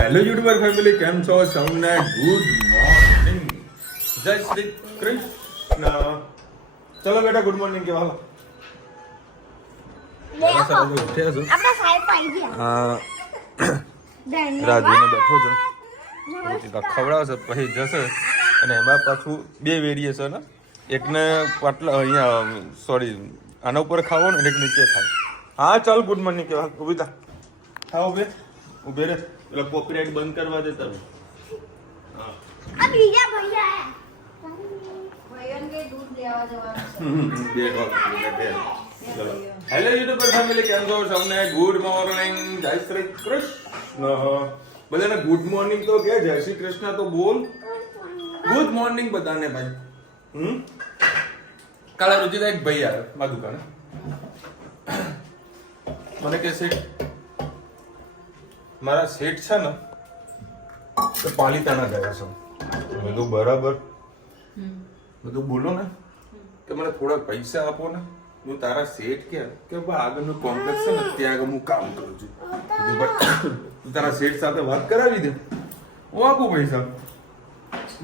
Hello YouTuber family, કેમ છો? સૌને ગુડ મોર્નિંગ, જય શ્રી કૃષ્ણ. ચલો બેટા, ગુડ મોર્નિંગ કહેવા. રાજુને બેઠો છો, ખવડાવશે પછી જશે. અને એમાં પાછું બે વેરિએશન, એકને પાટલા અહીંયા સોરી આના ઉપર ખાવો ને એક નીચે ખાવ. હા ચાલ, ગુડ મોર્નિંગ કહેવા. ઉભી થા, હા ઉભે ઉભે રે. એટલે કોપીરાઇટ બંધ કરવા દે તમે. હા આ બીજા ભૈયા ભૈયાને કે દૂધ લેવા જવાનું છે. ચલો હેલો યુટ્યુબર ફેમિલી, કેમ છો? સૌને ગુડ મોર્નિંગ, જય શ્રી કૃષ્ણ. બધાને ગુડ મોર્નિંગ તો કે, જય શ્રી કૃષ્ણ તો બોલ. ગુડ મોર્નિંગ બધાને ભાઈ. કાલે રુચિતા એક ભાઈ આવ્યો મારા દુકાને, મને કે શેઠ મારા શેઠ છે ને તો પાલિતાના ગયા છો. બધું બરાબર, બધું બોલો ને કે મને થોડા પૈસા આપો ને. હું તારા શેઠ કે આગળનું કોમ્પ્લેક્સ છે ને ત્યાં આગળ હું કામ કરું છું. તું તારા શેઠ સાથે વાત કરાવી દે, હું આપું પૈસા.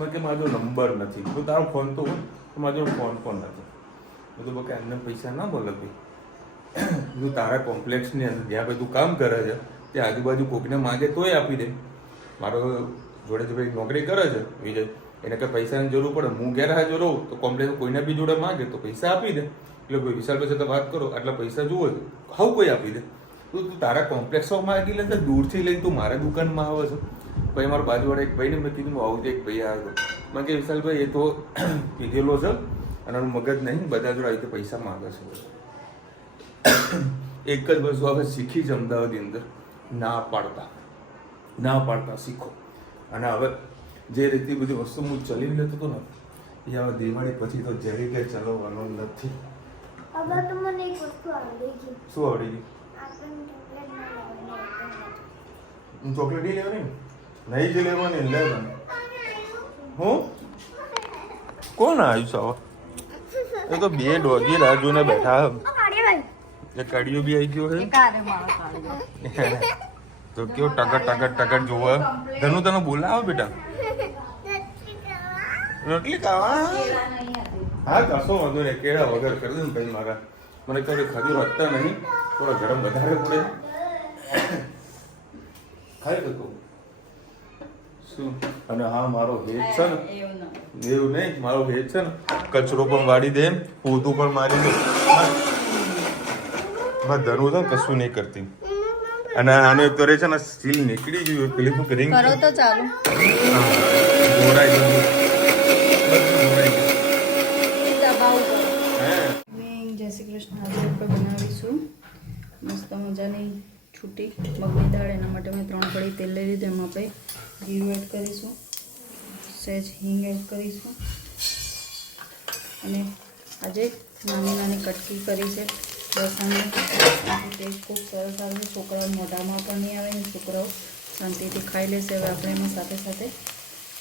મેં કે મારો નંબર નથી. હું તારો ફોન તો હોય, મારો ફોન પણ નથી. બધું બકે એમને પૈસા ના બોલે ભાઈ. હું તારા કોમ્પ્લેક્સની અંદર જ્યાં બધું કામ કરે છે ત્યાં આજુબાજુ કોકને માગે તોય આપી દે. મારો જોડે જે ભાઈ નોકરી કરે છે વિજય, એને કંઈ પૈસાની જરૂર પડે, હું ગેરહાજર રહું તો કોમ્પ્લેક્સ કોઈને બી જોડે માગે તો પૈસા આપી દે. એટલે ભાઈ વિશાલ પાસે તો વાત કરો, આટલા પૈસા જુઓ છે, હાવ કોઈ આપી દે. તું તારા કોમ્પ્લેક્સમાં માગી લે તો દૂરથી લઈને તું મારા દુકાનમાં આવે છે. પછી મારા બાજુવાળા એક ભાઈને મેં કીધું આવું એક ભાઈ આવ્યો. મેં કે વિશાલભાઈ એ તો કીધેલો છે અને મગજ નહીં, બધા જોડે આવી રીતે પૈસા માગે છે. એક જ વસ્તુ હવે શીખી છે અમદાવાદની અંદર, ના પાડતા શીખો. અને હવે જે રીતે બધી વસ્તુ હું ચલી લેતો હતો ને એ હવે દિવાળી પછી તો જરી કે ચલાવવાનો નથી. હવે તો મને એક વસ્તુ આવડી ગઈ. શું આવડી ગઈ? ચોકલેટ નહીં લેવાની, નહીં જ લેવાની, લેવાની. હું કોણ આવ્યું છે હવે? એ તો બે ડોગી રાજુને બેઠા. એક કાઢીઓ બી આવી ગયો છે તો કેવો ટકર જોવે. ધનુ તને બોલાવો બેટા, રોટલી ખાવા. હા કશો વાંધો નહીં, કેળા વગર કરી દઉં ને ભાઈ. મારા મને કહે ખરી વધતા નહીં, થોડા ગરમ વધારે પડે. ખાઈ શકું શું? અને હા મારો હેજ છે ને, એવું નહીં, મારો હેજ છે ને કચરો પણ વાળી દે, પોતું પણ મારી દે. ધનુ છે કશું નહીં કરતી. અને આને અત્યારે છે ને સ્ટીલ નીકળી ગયું, પેલી શું રિંગ કરો તો ચાલુ દોરાઈ ગયું. જય શ્રી કૃષ્ણ. આજે આપણે બનાવીશું મસ્ત મજાની છૂટી મગની દાળ. એના માટે મેં 3 કળી તેલ લઈ લીધું. એમાં આપણે જીરું એડ કરીશું, સહેજ હિંગ એડ કરીશું. અને આજે નાની કટકી કરી છે લસણની. ટેસ્ટ ખૂબ સરસ આવે છે. છોકરાઓ મોઢામાં પણ નહીં આવે ને છોકરાઓ શાંતિથી ખાઈ લેશે. હવે આપણે એમાં સાથે સાથે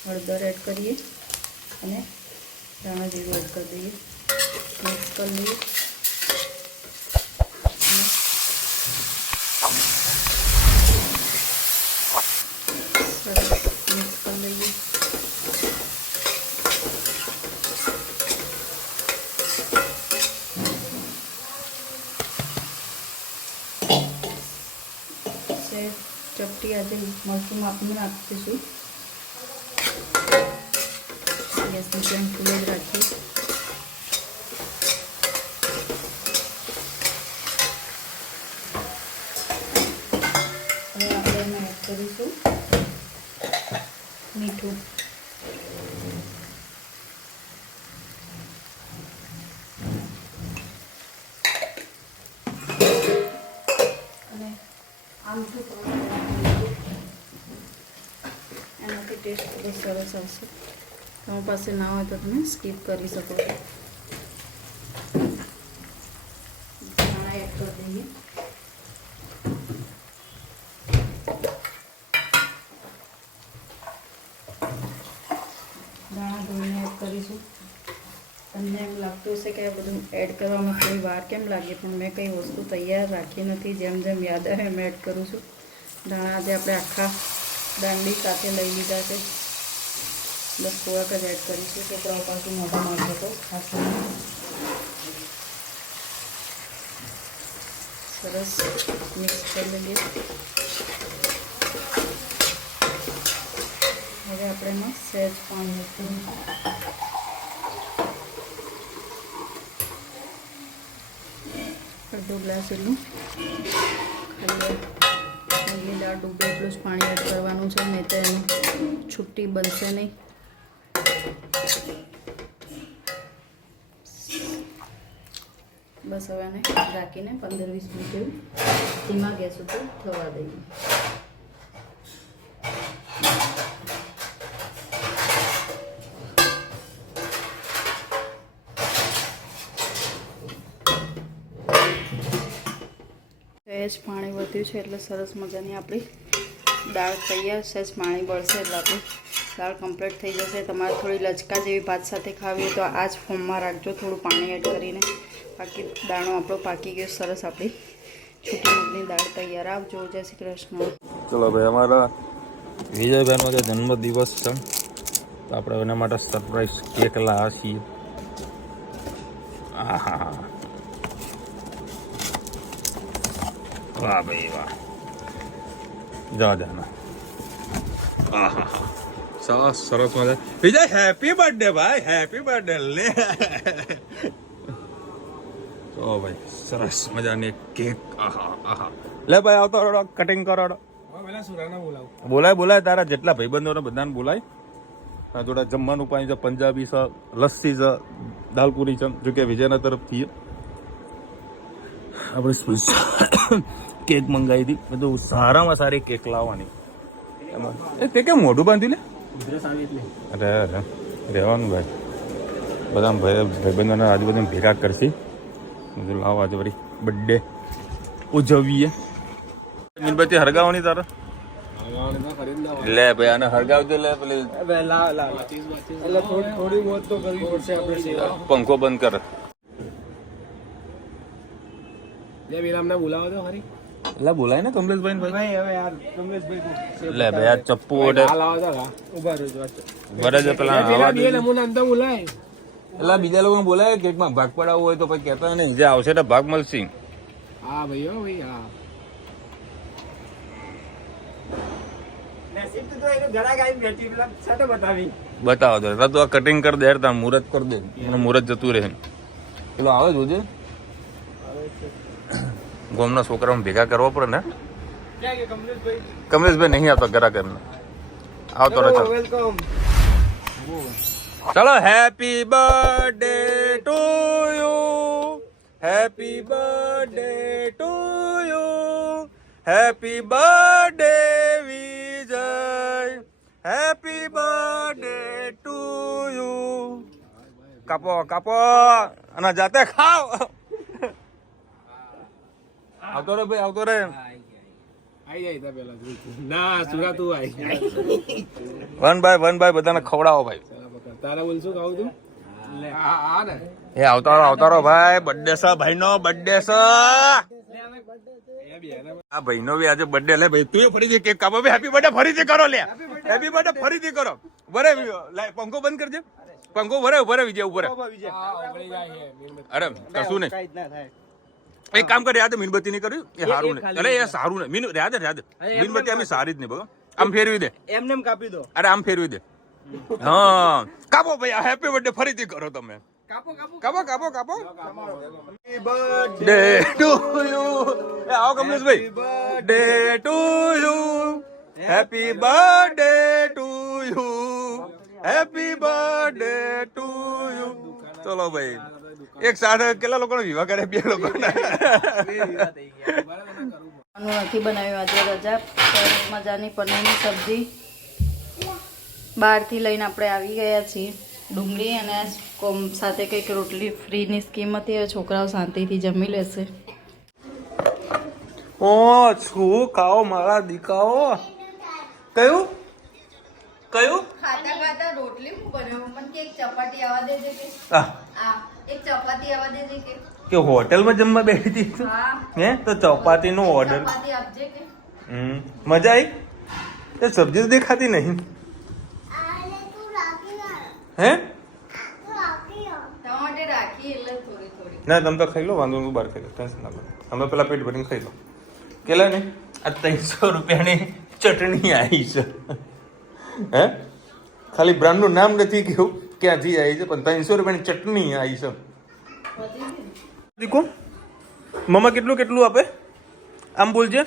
હળદર એડ કરીએ અને ધાણા જીરું એડ કરી દઈએ. મિક્સ કરી લઈએ. સરસ મિક્સ કરી લઈએ. ચપટી આજે મરચું માપીને આપીશું. ગેસની ફ્લેમ ફૂલ જ રાખીએ. હવે આપણે એમાં એડ કરીશું મીઠું. અને આમઠું એનાથી ટેસ્ટ ખૂબ સરસ આવશે. તમારી પાસે ના હોય તો તમે સ્કીપ કરી શકો છો. ધાણા એડ કરી દઈએ. ધાણા ધોઈને એડ કરીશું. તમને એમ લાગતું હશે કે આ બધું એડ કરવામાં થોડી વાર કેમ લાગે, પણ મેં કંઈ વસ્તુ તૈયાર રાખી નથી. જેમ જેમ યાદ આવે એમ એડ કરું છું. ધાણા આજે આપણે આખા દાંડી સાથે લઈ લીધા છે. બસ થોડાક જ એડ કરીશું. છોકરાઓ પાછું મોટા મારશે તો ખાસ સરસ મિક્સ કરી લઈએ. હવે આપણે એમાં સહેજ પાણી મૂકીશું. અડધો ગ્લાસ એટલું ખાલી મગની દાળ ડૂબે એટલું જ પાણી એડ કરવાનું છે, નહીં તો એનું છુટ્ટી બનશે નહીં. બસ હવે એને રાખીને 15-20 મિનિટ જેવું ધીમા ગેસ ઉપર થવા દઈએ. સહેજ પાણી વધ્યું છે એટલે સરસ મજાની આપણી દાળ તૈયાર. સહેજ પાણી બળશે એટલે આપણી દાળ કમ્પ્લીટ થઈ જશે. તમારે થોડી લચકા જેવી ભાત સાથે ખાવી હોય તો આ જ ફોર્મમાં રાખજો, થોડું પાણી એડ કરીને. બાકી દાણો આપણો પાકી ગયો સરસ. આપણી છૂટી મગની દાળ તૈયાર. આવજો. જય શ્રી કૃષ્ણ. ચલો ભાઈ, અમારા વિજયભાઈનો જે જન્મદિવસ છે તો આપણે એના માટે સરપ્રાઈઝ કેક લાવ્યા છીએ. આહા, વાહ ભાઈ વાહ, જા ના. આહા, સરસ સરસ મજા. વિજય હેપી બર્થડે ભાઈ, હેપી બર્થડે. લે તો ભાઈ સરસ મજાની કેક. આહા આહા, લે ભાઈ આવતો રડો, કટિંગ કરો રડો. બોલાય બોલાય, તારા જેટલા ભાઈબંધોને બધાને બોલાય. જોડે જમવાનું પાણી છે, પંજાબી છે, લસ્સી છે, દાલપુરી છે. જોકે વિજયના તરફથી આપણે સ્પેશિયલ કેક મંગાવી હતી. બધું સારામાં સારી કેક લાવવાની. એમાં તે કેમ મોઢું બાંધી લે? અરે અરે રહેવાનું ભાઈ, બધા ભાઈબંધોને આજુબાજુ ભેગા કરશી. બધું લાવો આજે વળી બર્થડે ઉજવીએ. મીણબત્તી હરગાવાની તારે? લે ભાઈ આને હરગાવજો. લે પેલી પંખો બંધ કર. લે બોલાય ને કમલેશભાઈ. લે ભાઈ આ ચપ્પુ ઓડે બરાબર. પેલા એટલે બીજા લોકો બોલાય કેકમાં ભાગ પડાવવો હોય તો પછી કહેતા નહીં, જે આવશે તો ભાગ મળશે. હા ભાઈ, હો ભાઈ, હા. બતાવો તો તું આ કટિંગ કરી દે, તાર મુહૂર્ત કરી દે, અને મુહૂર્ત જતું રહે. પેલો આવે જોજે, ગોમના છોકરાઓને ભેગા કરવા પડે ને. કમલેશભાઈ નહીં આવતા ગ્રાહક એમને. આવતો રહે. ચલો happy birthday to you, happy birthday to you, happy birthday Vijay, happy birthday to you. કાપો કાપો અને જાતે ખાઓ. આવતો રે ભાઈ, આવતો રે. વન બાય બધાને ખવડાવો ભાઈ. તારે બોલ શું ખાવું તું? એ આવતારો ભાઈ. બર્થડે છે ભાઈ નો, બર્થડે છે. આ ભાઈ નો બી આજે બર્થડે. લે ભાઈ તું ફરીથી કેક કાપો. હેપી બર્થડે ફરીથી કરો. લે હેપી બર્થડે ફરીથી કરો. વરે પંખો બંધ કરજે. પંખો વરે વિજય ઉપર. અરે કશું નહીં. એક કામ કરે, યાદ મીણબત્તી નહીં કર્યું એ સારું નહીં. અરે એ સારું નહીં. યાદ મીણબત્તી આમ સારી જ નહીં. બગા આમ ફેરવી દે. એમને કાપી દો. અરે આમ ફેરવી દે. હા કાપો ભાઈ. હેપી બર્થડે ફરીથી કરો તમે. કાપો. Happy birthday to you. આવો કમલેશભાઈ. Day to you, happy birthday to you, happy birthday to you. ચલો ભાઈ, એક સાથે કેટલા લોકોનો વિવાહ કરે? 2 લોકો. નથી બનાવ્યું આજે રજા. સરસ મજાની પનીરની સબ્જી બહારથી લઈને આપણે આવી ગયા છીએ. ડુંગળી અને સાથે કંઈક રોટલી ફ્રીની સ્કીમ હતી. હવે છોકરાઓ શાંતિથી જમી લેશે. ઓ શું ખાઓ મારા દીકાઓ? કયું ખાતા રોટલી બનાવું પણ કે એક ચપાટી આવવા દેજે કે. એક ચપાતી આવવા દેજે કે હોટલમાં જમવા બેઠી હતી? હા હે તો ચપાતી નો ઓર્ડર. ચપાતી આપજે કે. મજા આવી. એ સબ્જી તો દેખાતી નહીં. આલે તું રાખી ના હે તું રાખી આ ટમાટે રાખી એટલે થોડી થોડી. ના તમે તો ખાઈ લો, વાંધો નહીં, બહાર ખાઈ લો, ટેન્શન ના લો. તમે પેલા પેટ ભરીને ખાઈ લો. કેલા ને આ 300 રૂપિયાની ચટણી આવી છે. હે ખાલી બ્રાન્ડનું નામ નથી કેવું ક્યાંથી આવી છે, પણ 300 રૂપિયાની ચટણી આવી છે. દીકુ મમ્મા કેટલું કેટલું આપે? આમ બોલજે,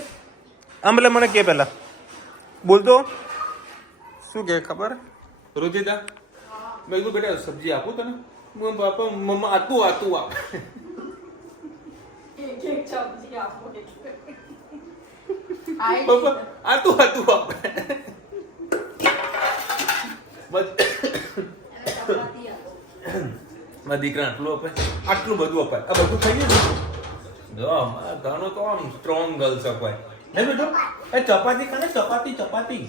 આમ એટલે મને કે પહેલા બોલતો શું કે ખબર? રોજિતા મેં કીધું બેટા સબ્જી આપું તને? બાપા મમ્મા આતું આતું આપ. પપ્પા આતું આતું આપ. મારા દીકરા આટલું અપાય, આટલું બધું અપાય, આ બધું ખાઈએ ને જો અમારા ઘરનો તો આમ સ્ટ્રોંગ ગર્લ્સ અપાય હે બેટો. એ ચપાતી ખાને, ચપાતી ચપાતી,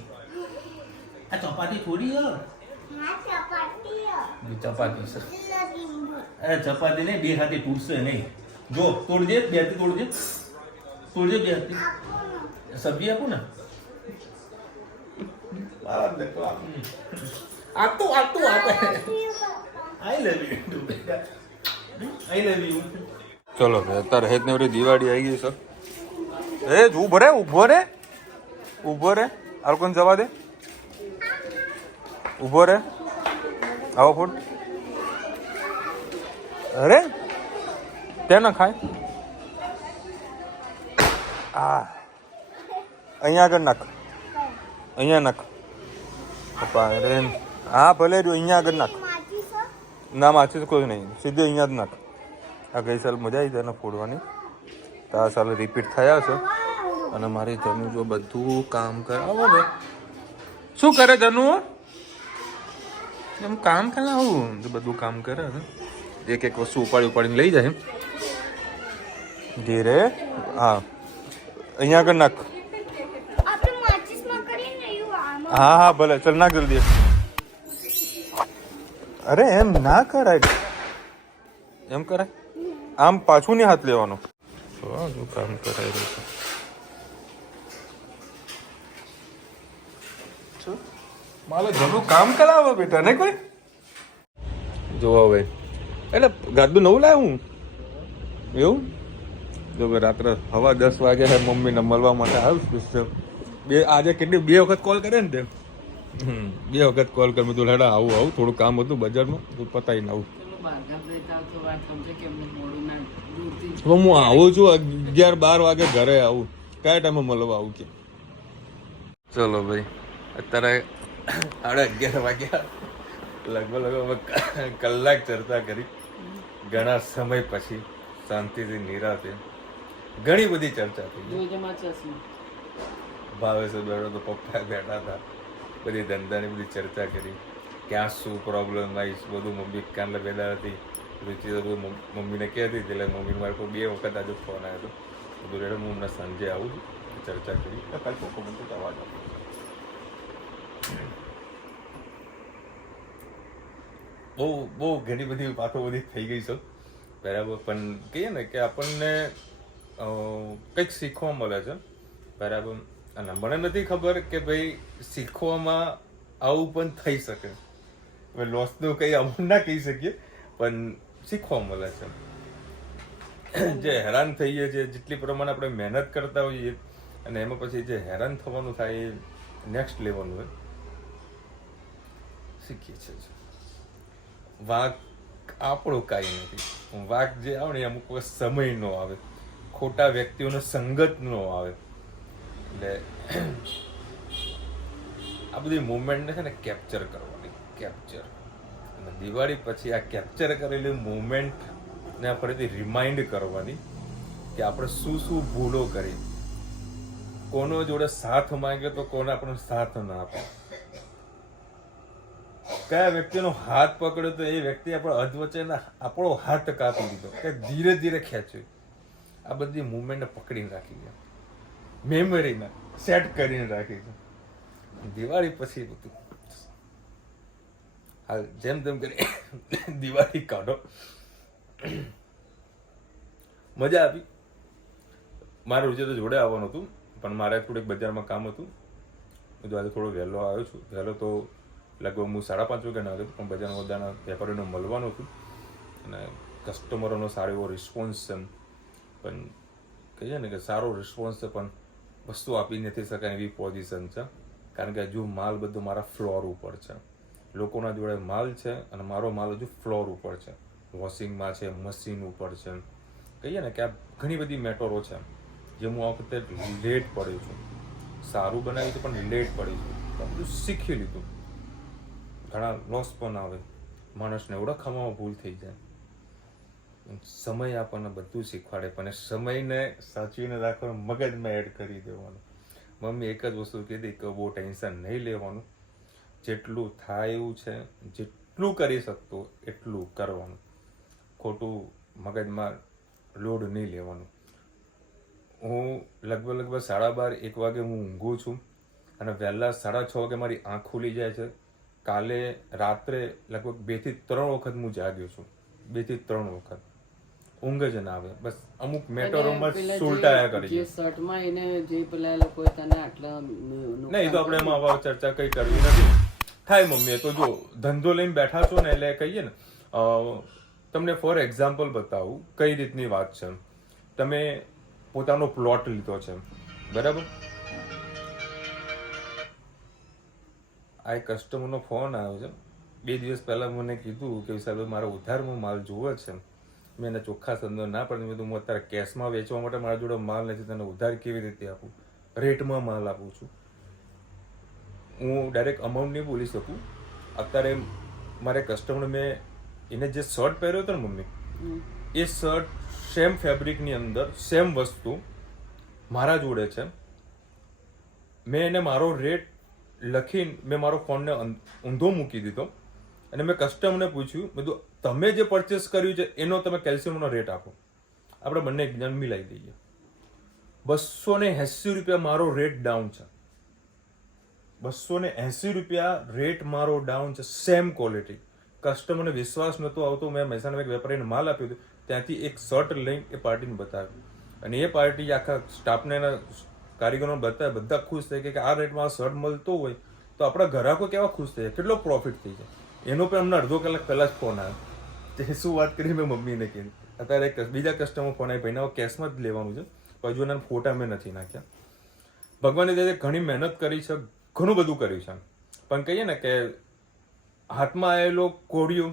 આ ચપાતી થોડી યાર, હા ચપાતી આ ચપાતી છે. લીંબુ એ ચપાતી ને બે હાથી તૂટશે નહીં. જો તોડજે, બે હાથી તોડજે, તોડજે બે હાથી. સબ્જી આપું ને આતું આતું આપે. આઈ લવ યુ બેટા, આઈ લવ યુ. ચલો અત્યારે હેત ને દિવાળી આવી ગઈ છે. એ ઉભો રે ઉભો રે ઉભો રે, આ લોકોને જવા દે. ઉભો રે, આવો ફૂટ. અરે ત્યાં ના ખાય. આ અહીંયા આગળ નાખ, અહીંયા નાખ. પપ્પા અરે હા ભલે રહ્યું, અહીંયા આગળ નાખ. માચી છે ના માચી કોઈ નહીં, સીધું અહીંયા જ નાખ. આ ગઈ સાલ મજા આવી તેને ફોડવાની, તો આ સાલ રિપીટ થયા છે. અને મારી ધનુ જો બધું કામ કરે. આવો બે શું કરે ધનુ? એમ કામ કરે, આવું બધું કામ કરે. એક એક વસ્તુ ઉપાડી ઉપાડીને લઈ જાય ધીરે. હા અહીંયા આગળ નાખ. આપણે માચીસ માં કરીને એવું આમાં હા હા ભલે, ચલ નાખ જલ્દી. અરે એમ ના કરાય, એમ કરાય. આમ પાછું નહીં હાથ લેવાનો. શું કામ કરાય રહ્યું છે? મારે ઘણું કામ કરાવો બેટા ને કોઈ. જોવા હવે એટલે ગાદું નવું લાવ્યું હું એવું. જો રાત્રે 10:15 વાગે મમ્મીને મળવા માટે આવ્યું સ્પેશિયલ. આજે કેટલી 2 વખત કોલ કરે ને તે. 2 વખત કોલ કરી. મેં તો હેડા આવું આવું, થોડું કામ હતું બજારમાં, તો પતાવીને આવું. હું આવું છું 11-12 વાગે ઘરે આવું. કયા ટાઈમે મળવા આવું કે? ચલો ભાઈ અત્યારે 11:30 વાગ્યા. લગભગ કલાક ચર્ચા કરી, ઘણા સમય પછી શાંતિથી નિરાતે ઘણી બધી ચર્ચા થઈ. ભાવેશ બેઠો તો પપ્પા બેઠા હતા, બધી ધંધાની બધી ચર્ચા કરી. ક્યાં શું પ્રોબ્લેમ આવી બધું મમ્મી કાલે બેદા હતી. રુચિ તો બધું મમ્મીને કહેતી હતી, એટલે મમ્મીને મારે કોઈ 2 વખત આજે ફોન આવ્યો હતો. બધું રેડો હું હમણાં સાંજે આવું છું, ચર્ચા કરી. કાલે પપ્પા મને તો અવાજ આપો. બહુ ઘણી બધી વાતો બધી થઈ ગઈ છે બરાબર. પણ કહીએ ને કે આપણને કંઈક શીખવા મળે છે બરાબર. અને મને નથી ખબર કે ભાઈ શીખવામાં આવું પણ થઈ શકે. હવે લોસનું કંઈ અમુક ના કહી શકીએ, પણ શીખવા મળે છે. જે હેરાન થઈએ છીએ, જેટલી પ્રમાણે આપણે મહેનત કરતા હોઈએ, અને એમાં પછી જે હેરાન થવાનું થાય એ નેક્સ્ટ લેવલનું હોય શીખીએ છીએ. વાંક આપણું કાંઈ નથી. વાંક જે આવે ને અમુક વખત સમય નો આવે, ખોટા વ્યક્તિઓનો સંગત નો આવે. એટલે આ બધી મુવમેન્ટને છે ને કેપ્ચર કરવાની, કેપ્ચર. અને દિવાળી પછી આ કેપ્ચર કરેલી મુવમેન્ટને ફરીથી રિમાઇન્ડ કરવાની કે આપણે શું શું ભૂલો કરી, કોનો જોડે સાથ માંગ્યો તો કોને આપણો સાથ ના આપ્યો, કયા વ્યક્તિનો હાથ પકડ્યો તો એ વ્યક્તિ આપણો અધવચ્ચે આપણો હાથ કાપી દીધો, કે ધીરે ધીરે ખેંચ્યો. આ બધી મુવમેન્ટ પકડીને રાખી ગયા, મેમરીમાં સેટ કરીને રાખી છે. દિવાળી પછી બધું હાલ જેમ તેમ કરી દિવાળી કાઢો. મજા આવી. મારે રોજે તો જોડે આવવાનું હતું, પણ મારે થોડીક બજારમાં કામ હતું બધું આજે થોડો વહેલો આવ્યો છું. વહેલો તો લગભગ હું 5:30 વાગે ના આવ્યો, પણ બજારના બધાના વેપારીને મળવાનું હતું અને કસ્ટમરોનો સારો એવો રિસ્પોન્સ છે. પણ કહીએ ને કે સારો રિસ્પોન્સ છે, પણ વસ્તુ આપી નથી શકાય એવી પોઝિશન છે. કારણ કે હજુ માલ બધો મારા ફ્લોર ઉપર છે. લોકોના જોડે માલ છે અને મારો માલ હજુ ફ્લોર ઉપર છે, વોશિંગમાં છે, મશીન ઉપર છે. કહીએ ને કે આ ઘણી બધી મેટરો છે જે હું આ વખતે લેટ પડ્યો છું. સારું બનાવ્યું હતું પણ લેટ પડી છું. પણ બધું શીખી લીધું. ઘણા લોસ પણ આવે, માણસને ઓળખવામાં ભૂલ થઈ જાય. સમય આપણને બધું શીખવાડે, પણ સમયને સાચવીને રાખવાનું, મગજમાં એડ કરી દેવાનું. મમ્મી એક જ વસ્તુ કીધી કે બહુ ટેન્શન નહીં લેવાનું, જેટલું થાય એવું છે, જેટલું કરી શકતો એટલું કરવાનું, ખોટું મગજમાં લોડ નહીં લેવાનું. હું લગભગ 12:30-1 વાગે હું ઊંઘું છું અને વહેલા 6:30 વાગે મારી આંખ ખુલી જાય છે. કાલે રાત્રે લગભગ 2 થી 3 વખત હું જાગ્યો છું. 2 થી 3 વખત ઊંઘ જ ના આવે. બસ અમુક મેટરોમાં સુલટાયા કરી જે શર્ટમાં એને જે પેલા લોકોએ તને આટલા નહીં, એ તો આપણે એમાં હવે ચર્ચા કઈ કરવી નથી. થાય મમ્મી, એ તો જો ધંધો લઈને બેઠા છો ને, એટલે કહીએ ને, તમને ફોર એક્ઝામ્પલ બતાવું કઈ રીતની વાત છે. તમે પોતાનો પ્લોટ લીધો છે, બરાબર? આ એક કસ્ટમરનો ફોન આવ્યો છે. 2 દિવસ પહેલા મને કીધું કે વિશાલભાઈ મારે ઉધારમાં માલ જોવે છે. મેં એને ચોખ્ખા સંદો ના પડે. હું અત્યારે કેશમાં વેચવા માટે મારા જોડે માલ નથી, તને ઉધાર કેવી રીતે આપું? રેટમાં માલ આપું છું. હું ડાયરેક્ટ અમાઉન્ટ નહીં બોલી શકું. અત્યારે મારે કસ્ટમર, મેં એને જે શર્ટ પહેર્યો હતો ને મમ્મી, એ શર્ટ સેમ ફેબ્રિકની અંદર સેમ વસ્તુ મારા જોડે છે. મેં એને મારો રેટ લખીને મેં મારો ફોનને ઊંધો મૂકી દીધો અને મેં કસ્ટમરને પૂછ્યું, બધું તમે જે પરચેસ કર્યું છે એનો તમે કેલ્શિયમનો રેટ આપો, આપણે બંને એકબીજાને મિલાવી દઈએ. 280 રૂપિયા મારો રેટ ડાઉન છે. 280 રૂપિયા રેટ મારો ડાઉન છે, સેમ ક્વોલિટી. કસ્ટમરને વિશ્વાસ નહોતો આવતો. મેં મહેસાણા એક વેપારીને માલ આપ્યો હતો, ત્યાંથી એક શર્ટ લઈને એ પાર્ટીને બતાવ્યું અને એ પાર્ટી આખા સ્ટાફને કારીગરોને બતાવે, બધા ખુશ થઈ કે આ રેટમાં આ શર્ટ મળતો હોય તો આપણા ગ્રાહકો કેવા ખુશ થઈ જાય, કેટલો પ્રોફિટ થઈ જાય. એનો પણ અમને અડધો કલાક પહેલા જ ફોન આવ્યો. તે શું વાત કરી મેં મમ્મીને કીધી. અત્યારે બીજા કસ્ટમર ફોન આવી, ભાઈને કેશમાં જ લેવાનું છે, હજુ એના ફોટા મેં નથી નાખ્યા. ભગવાને તે ઘણી મહેનત કરી છે, ઘણું બધું કર્યું છે, પણ કહીએ ને કે હાથમાં આવેલો કોડિયો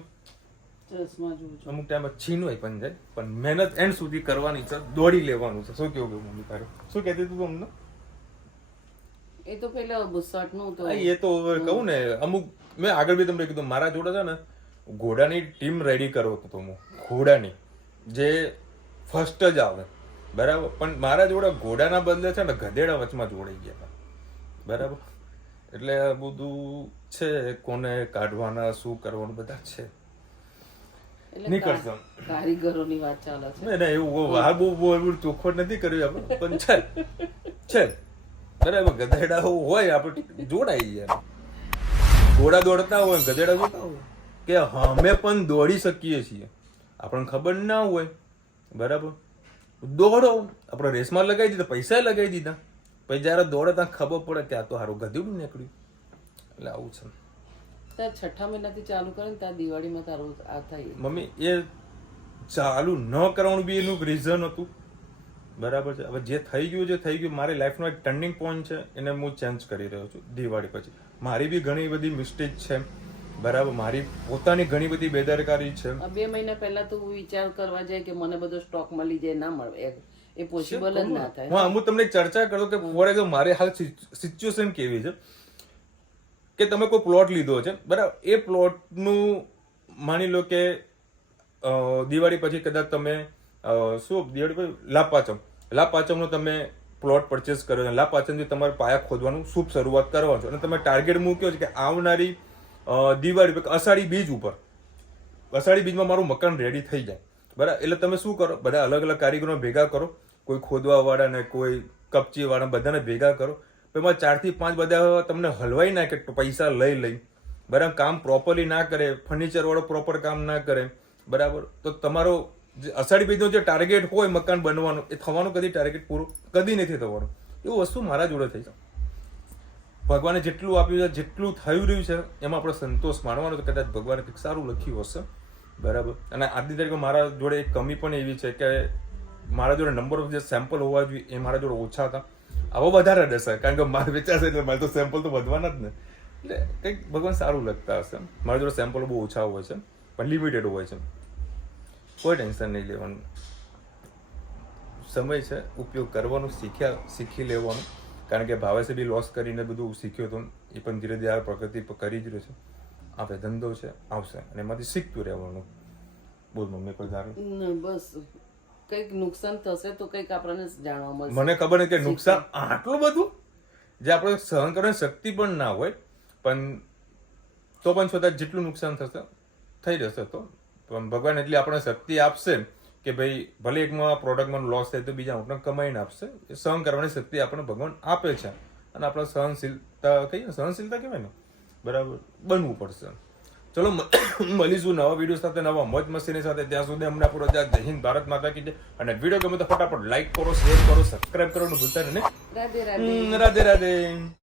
અમુક ટાઈમ છીનવાય પણ જાય. પણ મહેનત એન્ડ સુધી કરવાની છે, દોડી લેવાનું છે. શું કેવું મમ્મી તારે? શું કહેતી તું અમને? એ તો પેલા શર્ટનું તો એ તો કહું ને, અમુક મેં આગળ બી તમને કીધું, મારા જોડે છે ને ઘોડાની ટીમ રેડી કરવો હતો હું, ઘોડાની જે ફર્સ્ટ જ આવે, બરાબર? પણ મારા જોડે ઘોડાના બદલે છે ને ગધેડા વચમાં જોડાઈ ગયા, બરાબર? એટલે આ બધું છે, કોને કાઢવાના, શું કરવાનું, બધા છે. એટલે કારીગરોની વાત ચાલે છે. ના એવું બહુ ચોખવટ નથી કર્યું આપણે, પણ છે બરાબર. ગધેડા હોય આપણે જોડાઈ ગયા. ઘોડા દોડતા હોય, ગધેડા જોતા હોય કે અમે પણ દોડી શકીએ છીએ. આપણને ખબર ના હોય, બરાબર? દોડો, આપણે રેસમાં લગાવી દીધા, પૈસા લગાવી દીધા, પછી જયારે દોડે ત્યાં ખબર પડે કે આ તો સારું ગધેડું નીકળ્યું. એટલે આવું છે. ત્યાં 6ઠા મહિનાથી ચાલુ કરે ને ત્યાં દિવાળીમાં તારું આ થાય. મમ્મી એ ચાલુ ન કરવાનું બી એનું રીઝન હતું, બરાબર છે? હવે જે થઈ ગયું જે થઈ ગયું. મારી લાઈફનો એક ટર્નિંગ પોઈન્ટ છે, એને હું ચેન્જ કરી રહ્યો છું દિવાળી પછી. મારી બી ઘણી બધી મિસ્ટેક છે, બરાબર? મારી પોતાની ઘણી બધી બેદરકારી છે. 2 મહિના પહેલા તો વિચાર કરવા જાય કે મને બધો સ્ટોક મળી જાય, ના મળે, એ પોસિબલ જ ના થાય. હા, હું તમને ચર્ચા કરું કે ફોર એક્ઝામ્પલ મારે હાલ સિચ્યુએશન કેવી છે કે તમે કોઈ પ્લોટ લીધો છે, બરાબર? એ પ્લોટનું માની લો કે દિવાળી પછી કદાચ તમે શું દિવાળી પછી લાભ પાંચમનો તમે પ્લોટ પરચેસ કર્યો છે. લાભ પાંચમથી તમારે પાયા ખોદવાનું શુભ શરૂઆત કરવાનું છે અને તમે ટાર્ગેટ મૂક્યો છે કે આવનારી દિવાળી અષાઢી બીજ ઉપર, અષાઢી બીજમાં મારું મકાન રેડી થઈ જાય, બરાબર? એટલે તમે શું કરો, બધા અલગ અલગ કારીગરો ભેગા કરો, કોઈ ખોદવા વાળા ને કોઈ કપચી વાળા, બધાને ભેગા કરો. એમાં 4 થી 5 બધા તમને હલવાઈ નાખે પૈસા લઈ, બરાબર? કામ પ્રોપરલી ના કરે, ફર્નિચર વાળો પ્રોપર કામ ના કરે, બરાબર? તો તમારો અષાઢી બીજનો જે ટાર્ગેટ હોય મકાન બનવાનું, એ થવાનું કદી ટાર્ગેટ પૂરો કદી નથી થવાનું. એવું વસ્તુ મારા જોડે થઈ છે. ભગવાને જેટલું આપ્યું છે, જેટલું થઈ રહ્યું છે એમાં આપણે સંતોષ માનવાનો. તો કદાચ ભગવાને કંઈક સારું લખ્યું હશે, બરાબર. અને આજની તારીખે મારા જોડે એક કમી પણ એવી છે કે મારા જોડે નંબર ઓફ જે સેમ્પલ હોવા જોઈએ એ મારા જોડે ઓછા હતા. આવો વધારે રહેશે કારણ કે મારે વેચાશે એટલે મારે તો સેમ્પલ તો વધવાના જ ને. એટલે કંઈક ભગવાન સારું લખતા હશે. મારા જોડે સેમ્પલ બહુ ઓછા હોય છે પણ લિમિટેડ હોય છે. કોઈ ટેન્શન નહીં લેવાનું. સમય છે, ઉપયોગ કરવાનું, શીખી લેવાનું. કારણ કે ભાવેશે બી લોસ કરીને બધું શીખ્યો હતો, એ પણ ધીરે ધીરે પ્રગતિ કરી જ રહ્યો છે. આપણે ધંધો છે, આવશે અને એમાંથી શીખતું રહેવાનું. બોલ મમ્મી કોઈ ધારું? બસ કંઈક નુકસાન થશે તો કંઈક આપણને જાણવા મળશે. મને ખબર નથી કે નુકસાન આટલું બધું જે આપણે સહન કરવાની શક્તિ પણ ના હોય, પણ તો પણ છતાં જેટલું નુકસાન થશે થઈ જશે. તો પણ ભગવાન એટલી આપણને શક્તિ આપશે કે ભાઈ ભલે એકમાં પ્રોડક્ટમાં લોસ થાય તો બીજા આપણને કમાઈને આપશે. એ સહન કરવાની શક્તિ આપણને ભગવાન આપે છે અને આપણે સહનશીલતા કહીએ, સહનશીલતા કહેવાય ને, બરાબર બનવું પડશે. ચલો મળીશું નવા વિડીયો સાથે, નવા મોજ મસ્તીની સાથે. ત્યાં સુધી હમણાં પૂરો જય હિન્દ, ભારત માતા કી જય. અને વિડીયો ગમે તો ફટાફટ લાઈક કરો, શેર કરો, સબસ્ક્રાઇબ કરવાનું ભૂલતા નહીં. રાધે રાધે. રાધે રાધે.